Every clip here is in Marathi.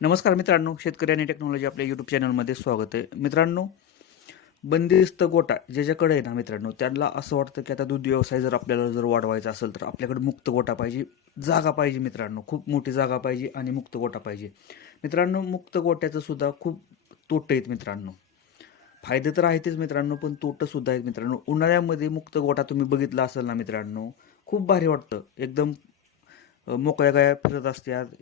नमस्कार मित्रांनो शेतकरी आणि टेक्नॉलॉजी आपल्या यूट्यूब चॅनलमध्ये स्वागत आहे. मित्रांनो बंदिस्त गोटा ज्याच्याकडे आहे ना मित्रांनो त्यांना असं वाटतं की आता दूध व्यवसाय जर आपल्याला जर वाढवायचा असेल तर आपल्याकडे मुक्त गोटा पाहिजे जागा पाहिजे मित्रांनो. खूप मोठी जागा पाहिजे आणि मुक्त गोटा पाहिजे. मित्रांनो मुक्त गोट्याचं सुद्धा खूप तोटे आहेत मित्रांनो. फायदे तर आहेतच मित्रांनो पण तोटंसुद्धा आहेत मित्रांनो. उन्हाळ्यामध्ये मुक्त गोटा तुम्ही बघितला असेल ना मित्रांनो खूप भारी वाटतं. एकदम मोकळ्या गाया फिरत असतात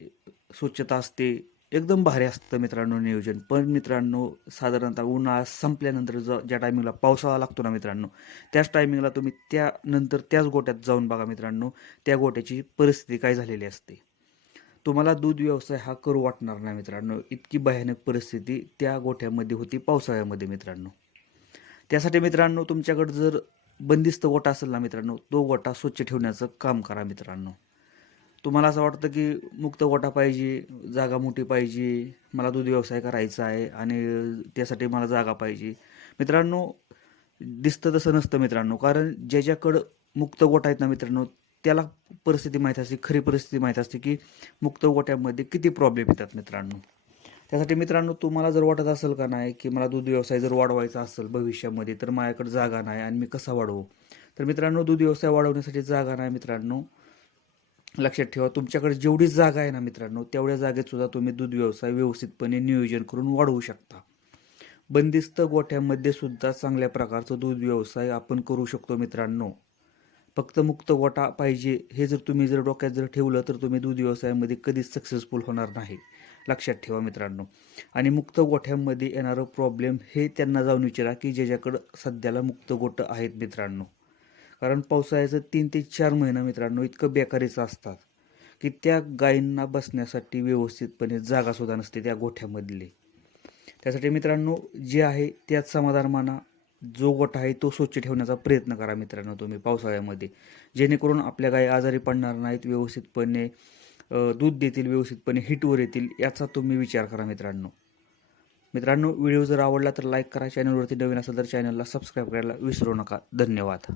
स्वच्छता असते एकदम भारी असतं मित्रांनो नियोजन. पण मित्रांनो साधारणतः उन्हाळा संपल्यानंतर ज ज्या टायमिंगला पावसाळा लागतो ना मित्रांनो त्याच टायमिंगला तुम्ही त्यानंतर त्याच गोट्यात जाऊन बघा मित्रांनो त्या गोट्याची परिस्थिती काय झालेली असते. तुम्हाला दूध व्यवसाय हा करू वाटणार नाही मित्रांनो. इतकी भयानक परिस्थिती त्या गोठ्यामध्ये होती पावसाळ्यामध्ये मित्रांनो. त्यासाठी मित्रांनो तुमच्याकडे जर बंदिस्त गोटा असेल ना मित्रांनो तो गोटा स्वच्छ ठेवण्याचं काम करा मित्रांनो. तुम्हाला असं वाटतं की मुक्त गोटा पाहिजे जागा मोठी पाहिजे मला दूध व्यवसाय करायचा आहे आणि त्यासाठी मला जागा पाहिजे. मित्रांनो दिसतं तसं नसतं मित्रांनो कारण ज्याच्याकडं मुक्त गोटा आहेत ना मित्रांनो त्याला परिस्थिती माहीत असते खरी परिस्थिती माहीत असते की मुक्त गोट्यामध्ये किती प्रॉब्लेम येतात मित्रांनो. त्यासाठी मित्रांनो तुम्हाला जर वाटत असेल का नाही की मला दूध व्यवसाय जर वाढवायचा असेल भविष्यामध्ये तर माझ्याकडे जागा नाही आणि मी कसा वाढवू? तर मित्रांनो दूध व्यवसाय वाढवण्यासाठी जागा नाही मित्रांनो. लक्षात ठेवा तुमच्याकडे जेवढी जागा आहे ना मित्रांनो तेवढ्या जागेत सुद्धा तुम्ही दूध व्यवसाय व्यवस्थितपणे नियोजन करून वाढवू शकता. बंदिस्त गोठ्यामध्ये सुद्धा चांगल्या प्रकारचं दूध व्यवसाय आपण करू शकतो मित्रांनो. फक्त मुक्त गोटा पाहिजे हे जर तुम्ही जर डोक्यात जर ठेवलं तर तुम्ही दूध व्यवसायामध्ये कधीच सक्सेसफुल होणार नाही. लक्षात ठेवा मित्रांनो. आणि मुक्त गोठ्यामध्ये येणारं प्रॉब्लेम हे त्यांना जाऊन विचारा की ज्याच्याकडं सध्याला मुक्त गोठं आहेत मित्रांनो. कारण पावसाळ्याचं तीन ते चार महिना मित्रांनो इतकं बेकारीचं असतात की त्या गायींना बसण्यासाठी व्यवस्थितपणे जागासुद्धा नसते त्या गोठ्यामधले. त्यासाठी मित्रांनो जे आहे त्यात समाधान माना जो गोठा आहे तो स्वच्छ ठेवण्याचा प्रयत्न करा मित्रांनो तुम्ही पावसाळ्यामध्ये. जेणेकरून आपल्या गायी आजारी पडणार नाहीत व्यवस्थितपणे दूध देतील व्यवस्थितपणे हिटवर येतील याचा तुम्ही विचार करा मित्रांनो. मित्रांनो व्हिडिओ जर आवडला तर लाईक करा चॅनलवरती नवीन असेल तर चॅनलला सबस्क्राईब करायला विसरू नका. धन्यवाद.